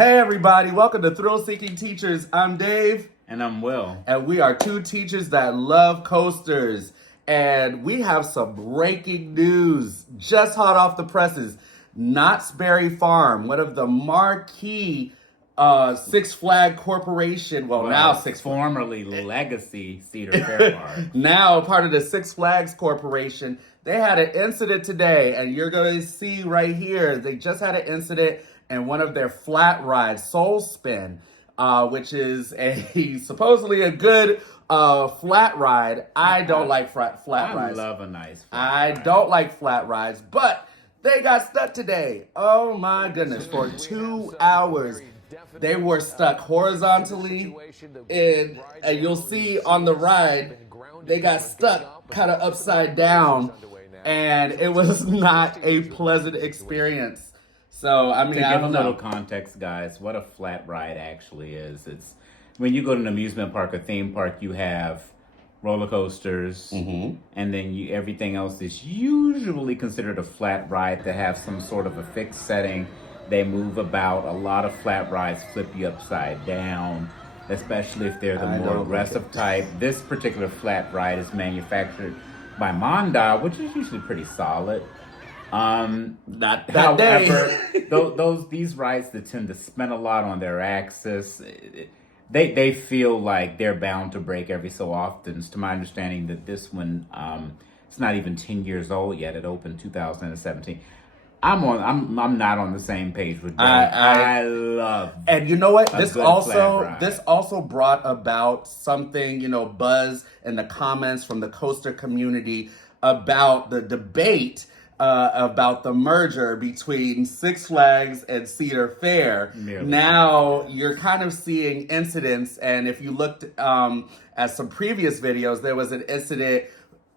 Hey everybody, welcome to Thrill Seeking Teachers. I'm Dave. And I'm Will. And we are two teachers that love coasters. And we have some breaking news just hot off the presses. Knott's Berry Farm, one of the marquee Six Flag Corporation, now Six formerly Legacy Cedar Fair Park. Now part of the Six Flags Corporation. They had an incident today, and you're going to see right here, they just had an incident in one of their flat rides, Soul Spin, which is supposedly a good flat ride. I don't like flat rides. I love a nice flat ride. Don't like flat rides, but they got stuck today. Oh my goodness, for 2 hours. They were stuck horizontally, and you'll see on the ride, they got stuck kind of upside down, and it was not a pleasant experience. So, I mean, to give a little context, guys, what a flat ride actually is. It's when you go to an amusement park or theme park, you have roller coasters, and then everything else is usually considered a flat ride to have some sort of a fixed setting. They move about. A lot of flat rides flip you upside down, especially if they're the more aggressive type. This particular flat ride is manufactured by Mondai, which is usually pretty solid. Not that however, day. these rides that tend to spin a lot on their axis, they feel like they're bound to break every so often. It's to my understanding that this one, it's not even 10 years old yet. It opened 2017. I'm not on the same page with Dave. I love. And you know what? This also brought about something, buzz in the comments from the coaster community about the debate about the merger between Six Flags and Cedar Fair. Now you're kind of seeing incidents, and if you looked at some previous videos, there was an incident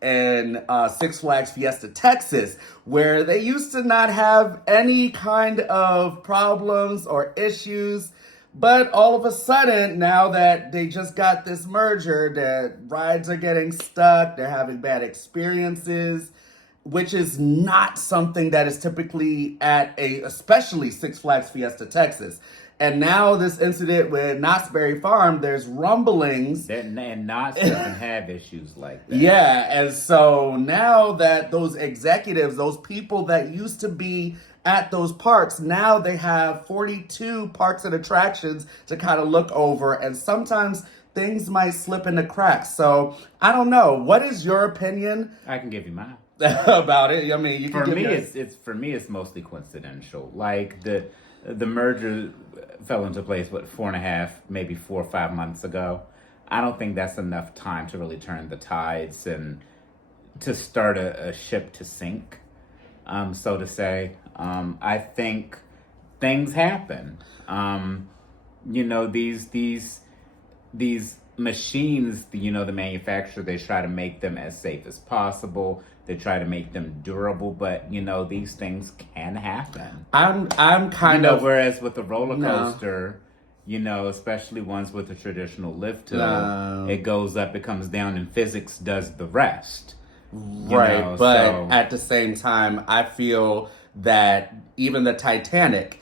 in Six Flags Fiesta, Texas, where they used to not have any kind of problems or issues. But all of a sudden, now that they just got this merger, the rides are getting stuck, they're having bad experiences, which is not something that is typically especially Six Flags Fiesta, Texas. And now this incident with Knott's Berry Farm, there's rumblings. And Knott's doesn't have issues like that. Yeah, and so now that those executives, those people that used to be at those parks, now they have 42 parks and attractions to kind of look over, and sometimes things might slip in the cracks. So I don't know. What is your opinion? I can give you mine. About it. I mean, you can for me it's mostly coincidental. Like the merger fell into place 4.5, maybe 4 or 5 months ago. I don't think that's enough time to really turn the tides and to start a ship to sink, so to say. I think things happen. These machines, the manufacturer, they try to make them as safe as possible. They try to make them durable, but these things can happen. I'm kind of whereas with the roller coaster, especially ones with a traditional lift hill, it goes up, it comes down, and physics does the rest. Right, but at the same time, I feel that even the Titanic,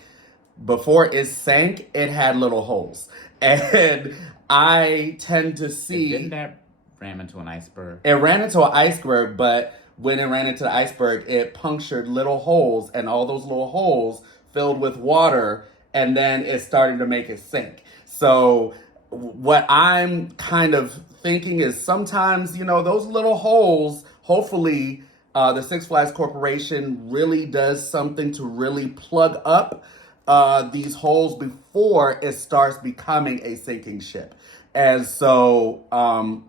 before it sank, it had little holes, and I tend to see. Didn't that ram into an iceberg? It ran into an iceberg, but when it ran into the iceberg, it punctured little holes, and all those little holes filled with water, and then it started to make it sink. So what I'm kind of thinking is sometimes, those little holes, hopefully the Six Flags Corporation really does something to really plug up these holes before it starts becoming a sinking ship. And so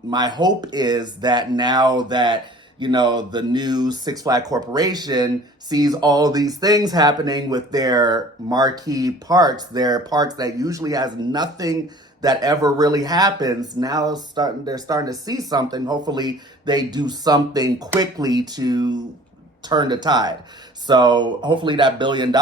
my hope is that now that the new Six Flag Corporation sees all these things happening with their marquee parks, their parks that usually has nothing that ever really happens. Now they're starting to see something. Hopefully they do something quickly to turn the tide. So hopefully that $1 billion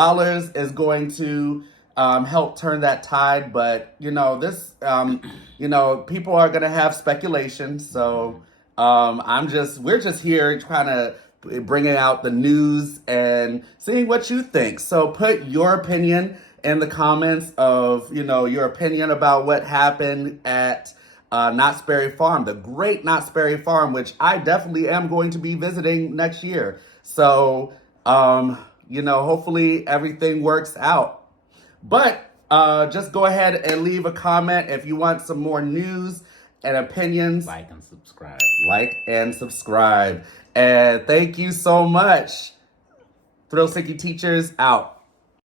is going to help turn that tide. But this, people are going to have speculation. So we're just here trying to bringing out the news and seeing what you think. So put your opinion in the comments of, your opinion about what happened at Knott's Berry Farm, the great Knott's Berry Farm, which I definitely am going to be visiting next year. So, hopefully everything works out. But just go ahead and leave a comment if you want some more news and opinions. Like and subscribe. Like and subscribe. And thank you so much. Thrill Seeking Teachers out.